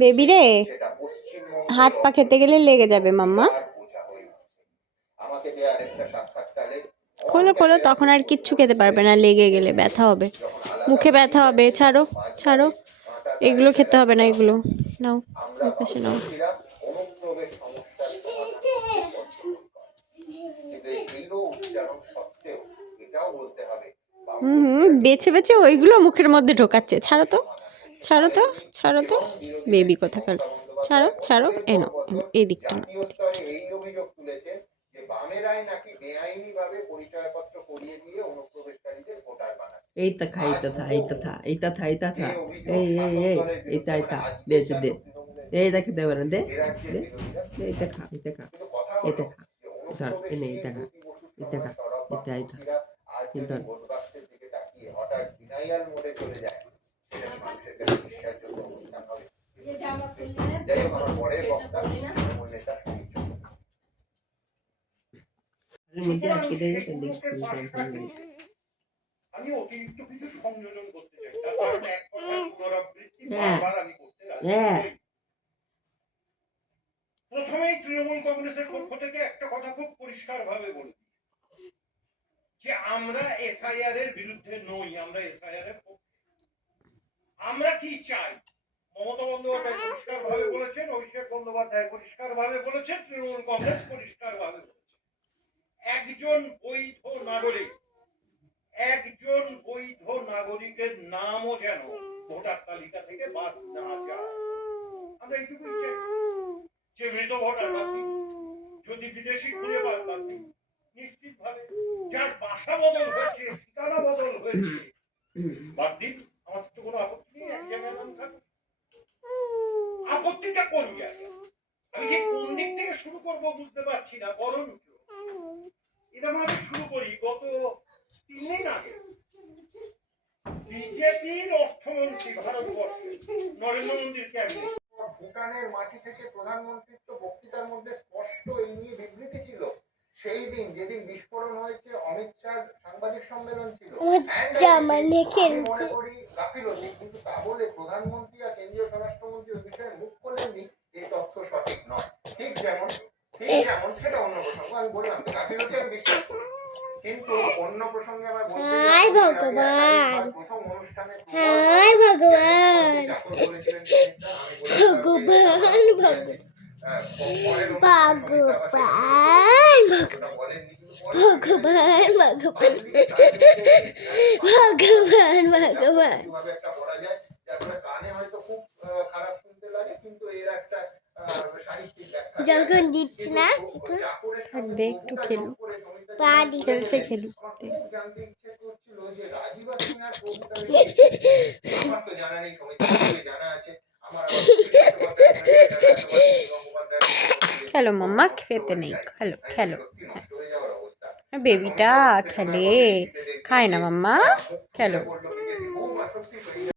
Baby রে, হাত পা খেতে গেলে লেগে যাবে মাম্মা। খোলো খোলো, তখন আর কিচ্ছু খেতে পারবে না, লেগে গেলে ব্যথা হবে, মুখে ব্যথা হবে। ছাড়ো ছাড়ো, এগুলো খেতে হবে না, এগুলো নাও, ওই পাশে নাও। বেছে বেছে ওইগুলো মুখের মধ্যে ঢোকাচ্ছে। ছাড়ো তো, ছাড়ো তো, ছাড়ো তো, বেবি কোথাকার। ছাড়ো ছাড়ো, এনো এনো, এই দিকটা না। এইটা খা, এইটা থা, এইটা থা, এইটা থা, এইটা থা, এই এই এই এইটা এইটা দে দে, এইটা খেতে পারে, দে দে, এইটা খা, এইটা খা, এটা খা, ধর এনে এইটা খা, এটা খা, এটা এইটা ধর। মধ্যে আটকে দেয় তো দেখছি টেনশন নেই। আমি অতিরিক্ত কিছু সংযোজন করতে চাই, তার কারণে এক কথায় পুনরাবৃত্তি বারবার আমি করতে রাজি নই। প্রথমেই তৃণমূল কংগ্রেসের পক্ষ থেকে একটা কথা খুব পরিষ্কার ভাবে বলি যে আমরা এসআইআর এর বিরুদ্ধে নই, আমরা এসআইআর এর পক্ষে। আমরা কি চাই? মমতা বন্দ্যোপাধ্যায় পরিষ্কার ভাবে বলেছেন, অভিষেক বন্দ্যোপাধ্যায় পরিষ্কার ভাবে বলেছেন, তৃণমূল কংগ্রেস পরিষ্কার ভাবে বলেছেন, একজন বৈধ নাগরিক, একজন বৈধ নাগরিকের নামও যেন ভোটার তালিকা থেকে বাদ না যায়। আমরা এইটুকুই চাই যে মৃত ভোটার বাদ দিন, যদি বিদেশি খুঁজে বাদ দিন, নিশ্চিত ভাবে যার বাসা বদল হয়েছে, ঠিকানা বদল হয়েছে, বাদ দিন। আমার তো কোনো আপত্তি নেই, এক জায়গায় নাম থাকে। আপত্তিটা কোন জায়গায়? আমি যে কোন দিক থেকে শুরু করবো বুঝতে পারছি না। বরঞ্চ এটা আমি শুরু করি গত 3 দিন আগে বিজেপির অর্থমন্ত্রী ভারতবর্ষে নরেন্দ্র মোদীর ক্যাবিনেট, ভুটানের মাটি থেকে প্রধানমন্ত্রীর তো বক্তৃতার মধ্যে স্পষ্ট এই নিয়ে বিবৃতি ছিল। সেই দিন যেদিন বিস্ফোরণ হয়েছে, অমিত শাহ সাংবাদিক সম্মেলন ছিল, গাফিলতি, কিন্তু তা বলে প্রধানমন্ত্রী আর কেন্দ্রীয় স্বরাষ্ট্রমন্ত্রী ওই বিষয়ে মুখ করলেননি, এই তথ্য সঠিক নয়। ঠিক যেমন সেটা অন্য প্রসঙ্গ, আমি বললাম গাফিলতি আমি বিশ্বাস করি, কিন্তু অন্য প্রসঙ্গে আমার বলতে প্রথম অনুষ্ঠানে যখন দিচ্ছি না থাকবে, একটু খেলুক, খেলছে খেলুক। খেলো মাম্মা, খেতে নেই, খেলো খেলো। বেবিটা খেলে, খায় না মাম্মা, খেলো।